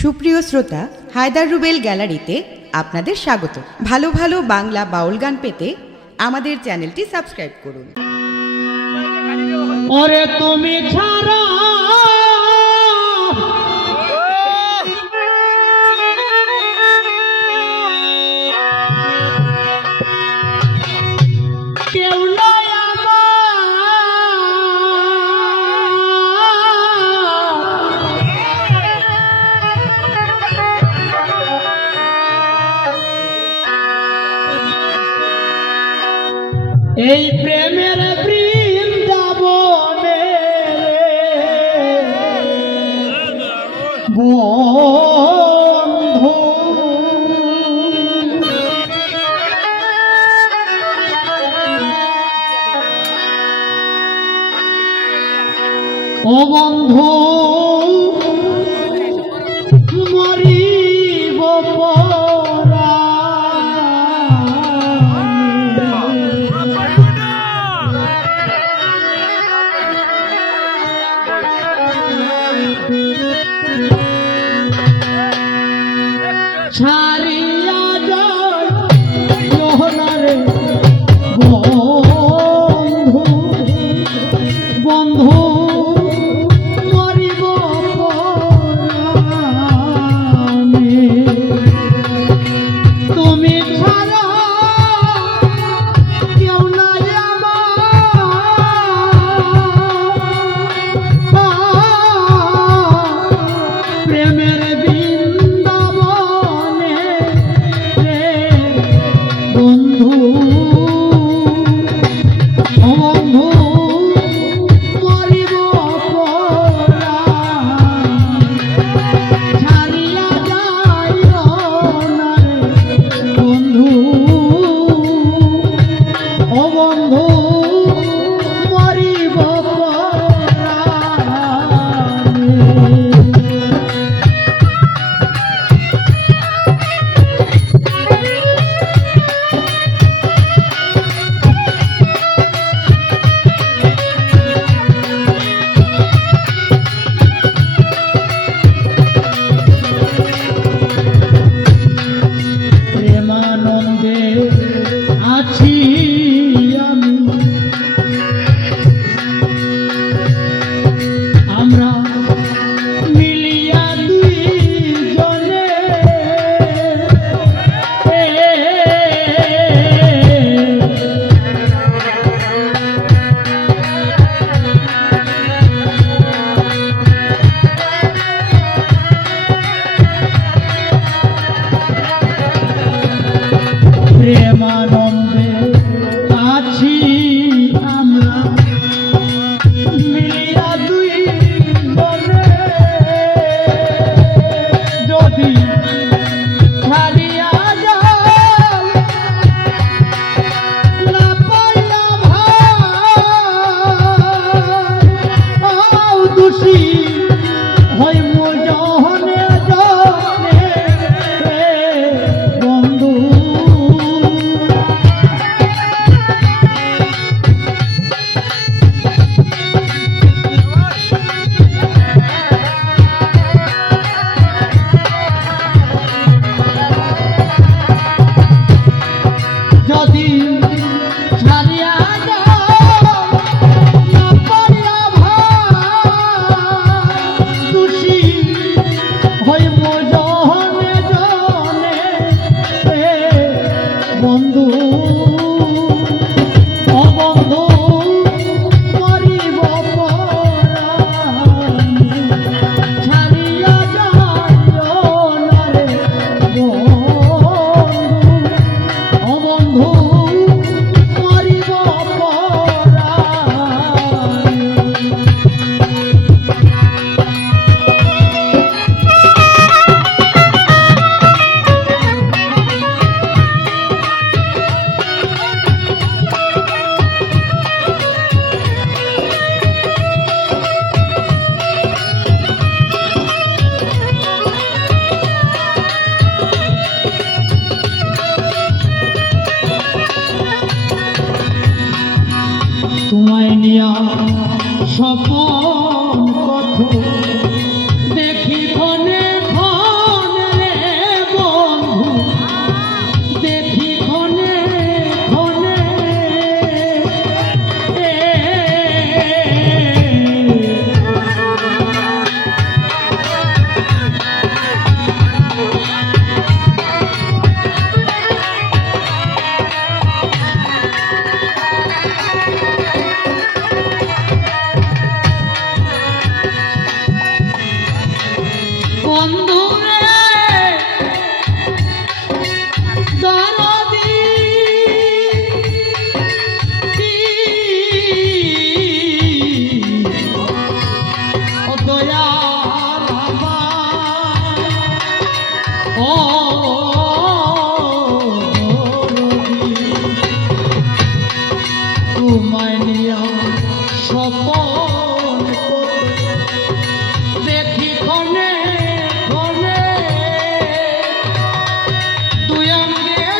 সুপ্রিয় শ্রোতা, হায়দার রুবেল গ্যালারিতে আপনাদের স্বাগত। ভালো ভালো বাংলা বাউল গান পেতে আমাদের চ্যানেলটি সাবস্ক্রাইব করুন। ওরে তুমি ছাড়া কেউ নাই আমার, এই প্রেমের বৃন্দাবনে বন্ধু ও বন্ধু মরিব ছাড়িয়া যায় জহনারে বন্ধু বন্ধু মরিব পরাণে। তুমি ছাড়া কেউ নাই আমার, প্রেমের বন্ধু ও বন্ধু মরিব ছাড়িয়া যাইও না বন্ধু ও বন্ধু মরিব প্রেমানন্দে আছি আমি, আমরা মিলিয়া দুইজনে প্রেমানন্দে আছি আমরা মিলিয়া দুই বলে, যদি ছাড়িয়া যায় না পাইয়া ভাই দোষী হই মোজনে জনে বন্ধু যদি ছাড়িয়া যাও না পারিয়া ভাই দোষী হইব জনে জনে বন্ধু ও বন্ধু মরিব পরাণে ছাড়িয়া যাইও না রে বন্ধু ও বন্ধু মরিব তোমায় নিয়া স্বপন কত দেখি ক্ষণে ক্ষণ বন্ধুরে দরদি ও দয়াল আমার ও তোমায় নিয়া স্বপন দেখি ক্ষণে ক্ষণে দুই অঙ্গে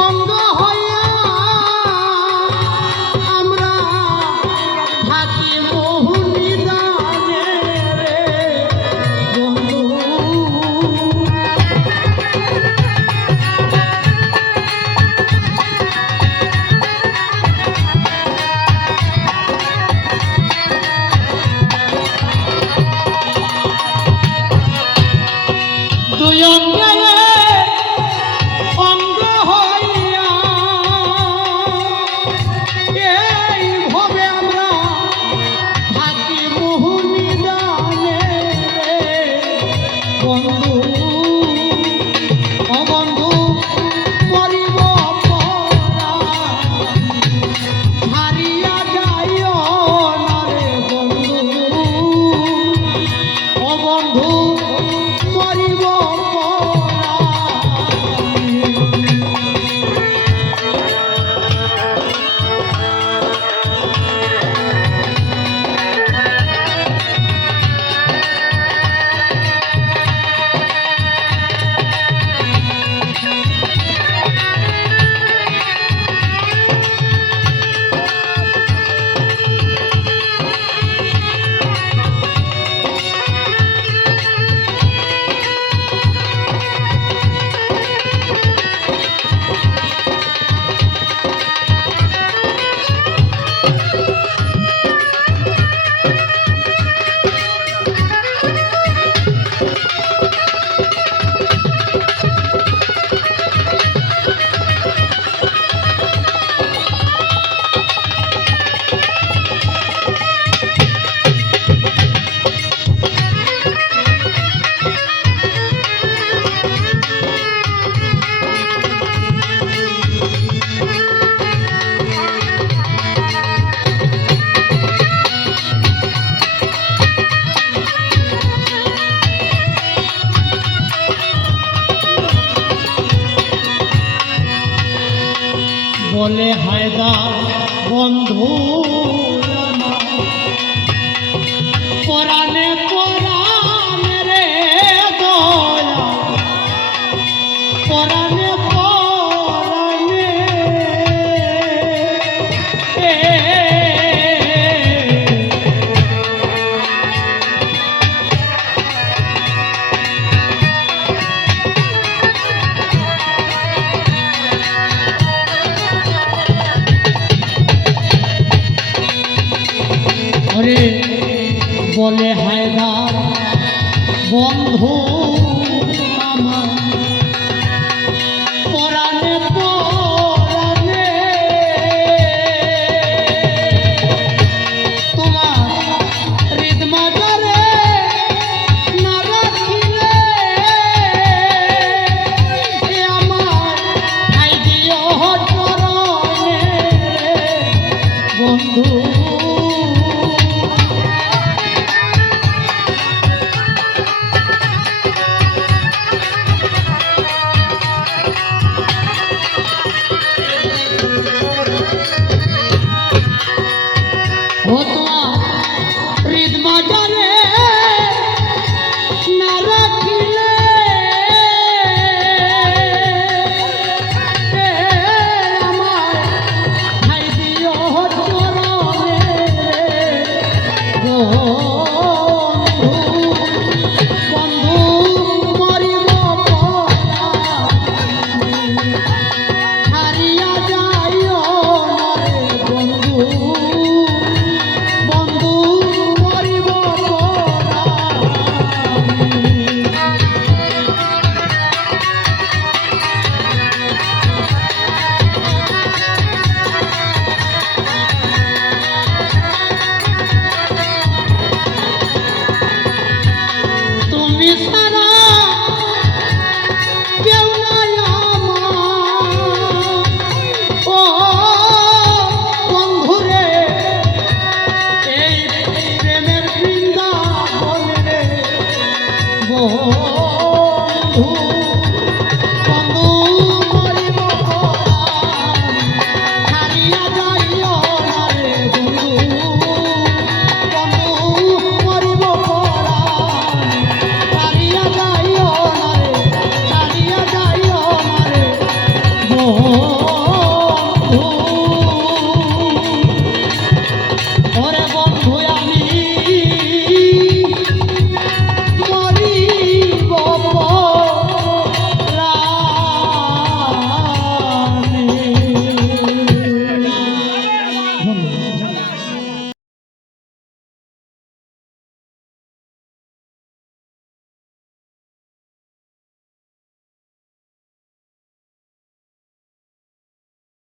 অঙ্গ হইয়া আমরা থাকি বহু নিদানে রে বন্ধু দুই অঙ্গে অঙ্গ হইয়া এইভাবে আমরা থাকি বহু নিদানে রে বন্ধু ও বন্ধু মরিব পরাণ হারিয়া যাইও না রে বন্ধু ও বন্ধু মরিব বলে হায়দার বন্ধু পরাণে পরাণে রে দয়া পরাণে পরাণে ওরে বলে হায়দার বন্ধু আমার পরাণে পরাণে তোমার হৃদ মাজারে না রাখিলে আমার ঠাই দিও চরণে বন্ধু বন্ধু